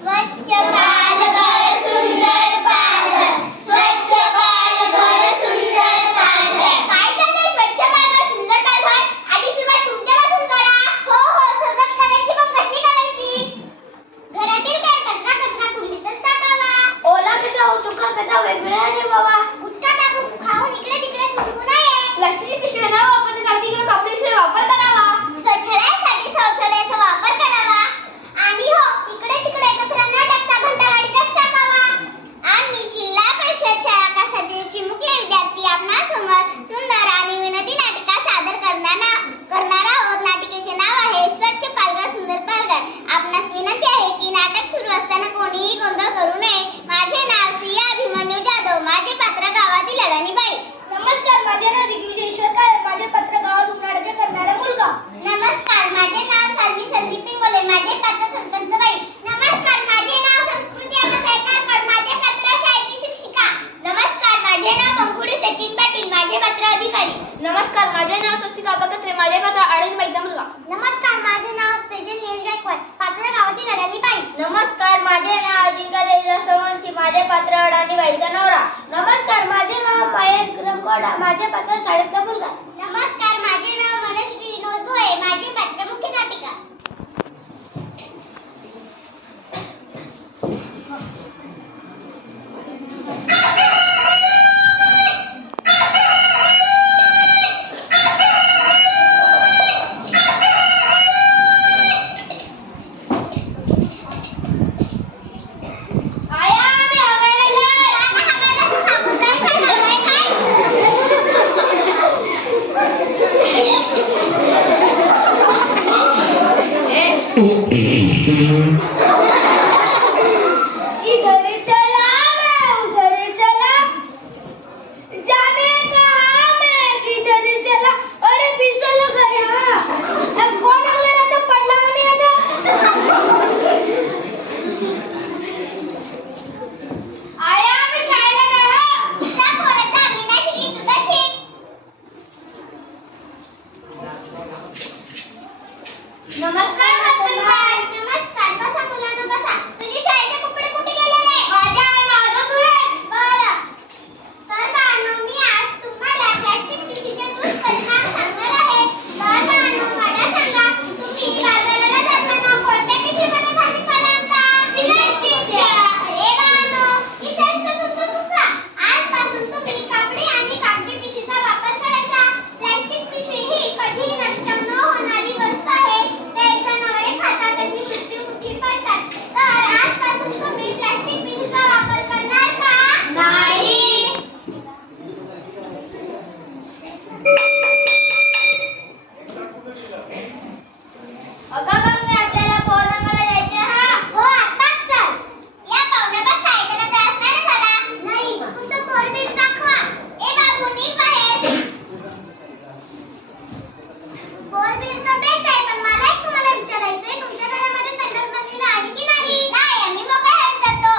स्वच्छ पालघर सुंदर पालघर, स्वच्छ पालघर सुंदर पालघर. काय चाललंय स्वच्छ पालघर सुंदर पालघर? आधी सुरुवात तुमच्यापासून करा. हो हो, सुरुवात करायची, पण कशी करायची? घरातील काय कचरा कचरा कुंडीतच टाकावा. ओला कचरा हो सुका कचरा वेगवेगळा ठेवावा. गुटखा टाकून खाऊन इकडे तिकडे थुंकू नये. प्लास्टिक पिशव्या न वापरता कागदी किंवा कापडी वापर करावा. स्वच्छतेसाठी शौचालयाचा वापर करावा. आणि हो, इकडे तिकडे कचरा न टाकता घंटागाडीतच टाकावा. आम्ही जिल्हा परिषद शाळा कासाचे चिमुकले विद्यार्थी आपणासमोर सुंदर आणि विनोदी नाटिका सादर करणार आहोत. नाटिकेचे नाव आहे स्वच्छ पालघर सुंदर पालघर. आपणास विनंती आहे की नाटक सुरू असताना कोणीही गोंधळ करू नये. माझे नाव सिया अभिमन्यू जाधव. माझे पात्र गावातील अडाणी बाई. नमस्कार, माझे नाव दिग्विजय ईश्वर काळे. माझे पात्र गावात नाटके करणारा मुलगा. नमस्कार, माझे नाव साध्वी संदीप पिंगोले. माझे पात्र सरपंच बाई. नमस्कार, माझे नाव संस्कृती अण्णासाहेब नारकड. माझे पात्र शाळेची शिक्षिका. नमस्कार, माझे नाव पंखुडी सचिन पाटील. माझे पात्र अधिकारी. नमस्कार, माझे नाव स्वस्तिका बकत्रे. माझे पात्र अडाणी बाईचा मुलगा. नमस्कार, माझे नाव सेजल निलेश गायकवाड. पात्र गावातील अडाणी बाई. नमस्कार, माझे नाव अजिंक्य देवराज सोमवंशी. माझे पात्र अडाणी बाईचा नवरा. नमस्कार, माझे नाव मयंक रंगोडा. माझे पात्र शाळेतला मुलगा. नमस्कार, माझे नाव मनस्वी विनोद भोये. माझे पात्र मुख्याध्यापिका. इधर चला मैं उधर चला, जाने कहाँ मैं किधर चला. अरे फिसल गया. अब कोण लागला तर पडला ना मी आता. आया मी शाळेला काय हो. त्या पोराचा आम्ही नाही शिकली, तू तर शिक. नमस्कार मास्तरबाई. नमस्कार, बसा मुलांनो बसा. तुझे शाळेचे कपडे कुठे गेलेले? माझ्या आहे माझं तुझे. बरं. तर बाळांनो, मी आज तुम्हाला प्लास्टिक पिशवीचे दुष्परिणाम सांगणार आहे. तर बाळांनो, मला सांगा, तुम्ही बाजाराला जाताना कोणत्या पिशवीमध्ये भाजीपाला आणता? प्लास्टिकच्या. अरे बाळांनो, इथेच तर तुमचं चुका. आजपासून तुम्ही कापडी आणि कागदी पिशवीचा वापर करायचा. प्लास्टिक पिशवी ही कधीही नष्ट न होणारी वस्तू आहे. जनावरे खातात आणि मृत्युमुखी पडतात. तर आजपासून तुम्ही प्लास्टिक पिशवीचा वापर करणार का? नाही. अगं गंगे, आपल्याला पौर्णिमेला जायचे. हा हो, आताच चल. या पाहुण्याबा सायकल जायचं नाही झाला. नाही, तुमचं फोर-व्हीलर दाखवा. ए बाबू, निघ बाहेर. फोर-व्हीलरचा बेस आहे, पण मला एक तुम्हाला विचारायचंय, तुमच्या घरामध्ये संडास बाथरूम आहे की नाही? नाही, आम्ही मोकळ्या हवेत जातो.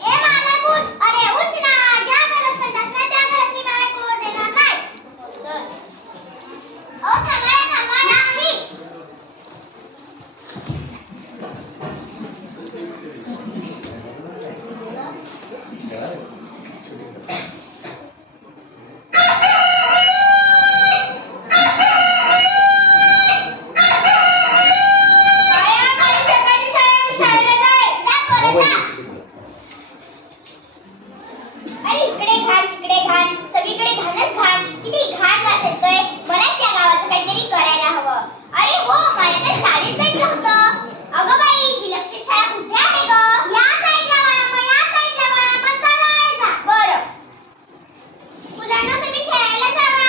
ए मालक उठ. अरे उठ ना. ज्या घरात संडास नाही त्या घरात मी मालक कोण देणार नाही. सर. ओ थांबा नाही. अरे इकडे घाण तिकडे घाण, सगळीकडे घाणच घाण. किती घाण वास येतोय. मलाच या गावाचं काहीतरी करायला हवं. अरे हो, मला तर शाळेत जायचं होतं. अगं बाई, झिलकची शाळा कुठे आहे ग? या साईडला वळा, मग या साईडला वळा, बसायला यायचा. बरं. मुलांना तुम्ही खेळायला जावा.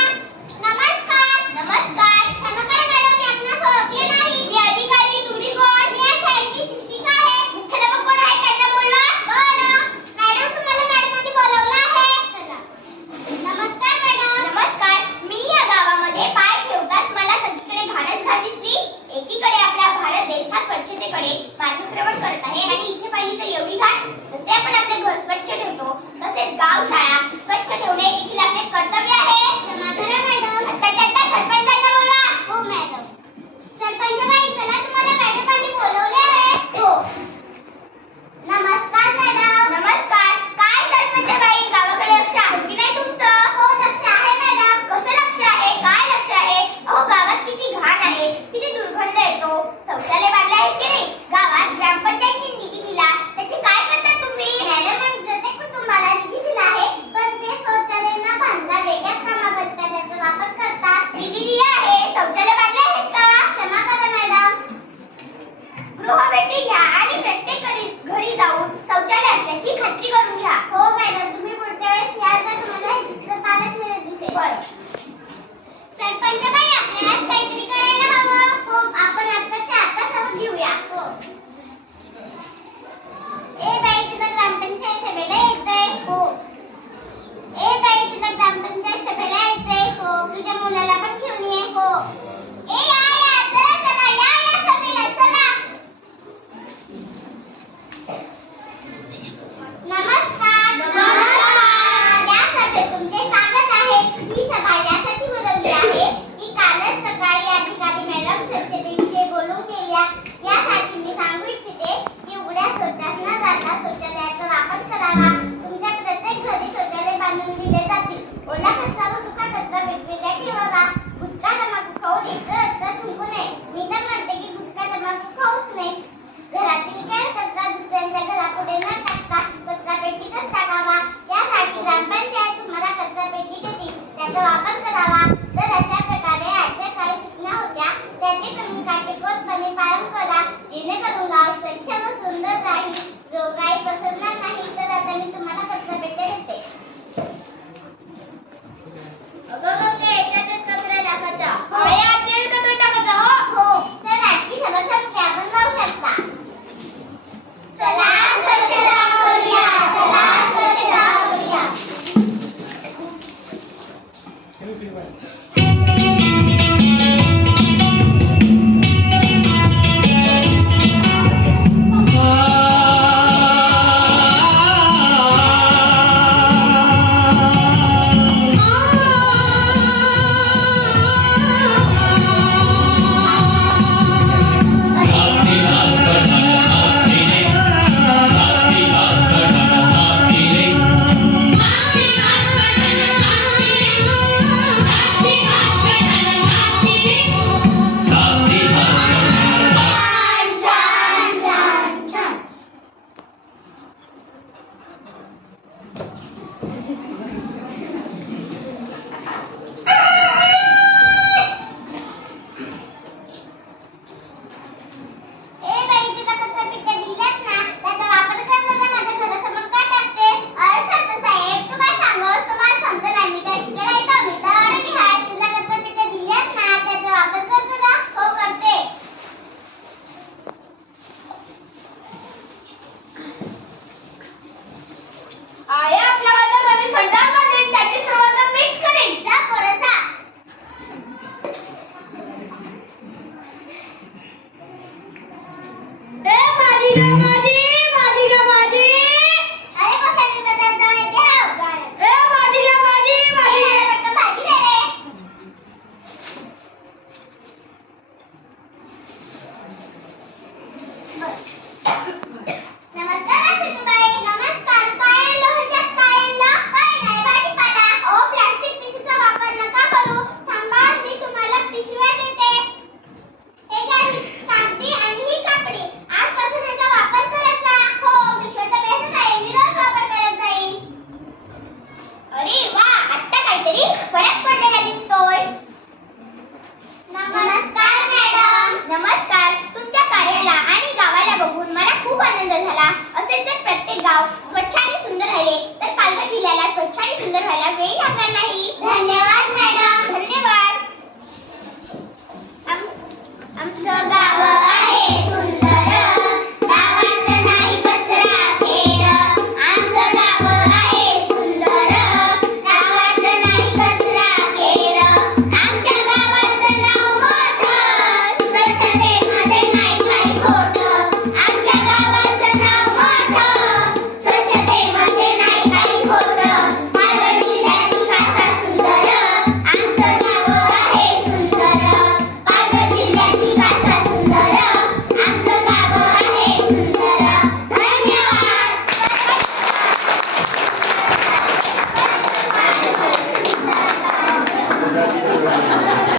नमस्कार. नमस्कार. क्षमा करा मॅडम, मी आपणास ओळखले नाही. मी अधिकारी. तुम्ही कोण? मी या शाळेची शिक्षिका आहे. मुख्याध्यापक कोण आहे त्यांना बोलवा. बरं. मॅडम, तुम्हाला मॅडमांनी बोलवलं आहे. चला. नमस्कार मॅडम. नमस्कार. मी या गावामध्ये पाय ठेवताच मला सगळीकडे घाणच घाण दिसली. एकीकडे आपला भारत देश हा स्वच्छतेकडे मार्गक्रमण करत आहे आणि इथे पाहिली तर एवढी घाण. जसे आपण आपले घर स्वच्छ ठेवतो तसेच गाव शाळा स्वच्छ ठेवणे देखील आपले कर्तव्य आहे. क्षमा करा मॅडम. आत्ताच्या आत्ता सरपंचांना बोलवा. हो मॅडम. सरपंच बाई, चला, तुम्हाला मॅडमांनी बोलवले आहे. शौचालय बांधले आहे की नाही? गावात ग्रामपंचायतीने निधी दिला, त्याचे काय करता तुम्ही? मॅडम म्हणते तुम्हाला निधी दिला आहे, पण ते शौचालय न बांधता वेगळ्याच कामाकरता त्याचा वापर करतात. निधी दिला आहे, शौचालय बांधले आहेत का? क्षमा करा मॅडम. गृहभेटी घ्या आणि प्रत्येक घरी जाऊन शौचालय असल्याची खात्री करून घ्या. हो मॅडम, तुम्ही पुढच्या वेळेस याल तर तुम्हाला हे चित्रपालच दिसेल. बरं. सरपंच बाई, आपल्याला काहीतरी करायला हवं. हो, आपण आताच्या आता सभा घेऊया. हो. ए बाई, तुला ग्रामपंचायत सभेला यायचंय? हो. ए बाई, तुला ग्रामपंचायत सभेला यायचंय? हो. तुझ्या मुलाला पण घेऊन ये. हो. ए या चला चला या सभेला चला. नमस्कार. नमस्कार. या सभेत तुमचे स्वागत आहे. ही सभा यासाठी बोलवली आहे की कालच सकाळी अधिकारी मॅडम स्वच्छतेविषयी बोलून गेल्या. यासाठी मी सांगू इच्छिते की उघड्या शौचास न जाता शौचालयाचा वापर करावा. तुमच्या प्रत्येक घरी शौचालय बांधून दिले जातील. ओला कचरा व सुका कचरा वेगवेगळा ठेवावा. गुटखा तंबाखू खाऊन इतरत्र थुंकू नये. मी तर म्हणते की गुटखा तंबाखू खाऊच नये. घरातील गैर कचरा दुसऱ्यांच्या घरापुढे न टाकता कचरा पेटीतच टाकावा. यासाठी ग्रामपंचायत तुम्हाला कचरा पेटी देतील, त्याचा वापर करावा. तर अशा प्रकारे आजच्या काही सूचना होत्या, त्याचे तुम्ही काटेकोरपणे पालन करा, जेणेकरून गाव स्वच्छ व सुंदर राहील, रोगराई पसरणार नाही. तर आता मी तुम्हाला कचरा पेट्या देते. अगं ते याच्यातच कचरा टाकायचा. हो याच्यात कचरा टाकायचा. हो हो. तर आजची सभा संपली, आपण जाऊ शकता. चला स्वच्छता करूया, चला स्वच्छता करूया. माझी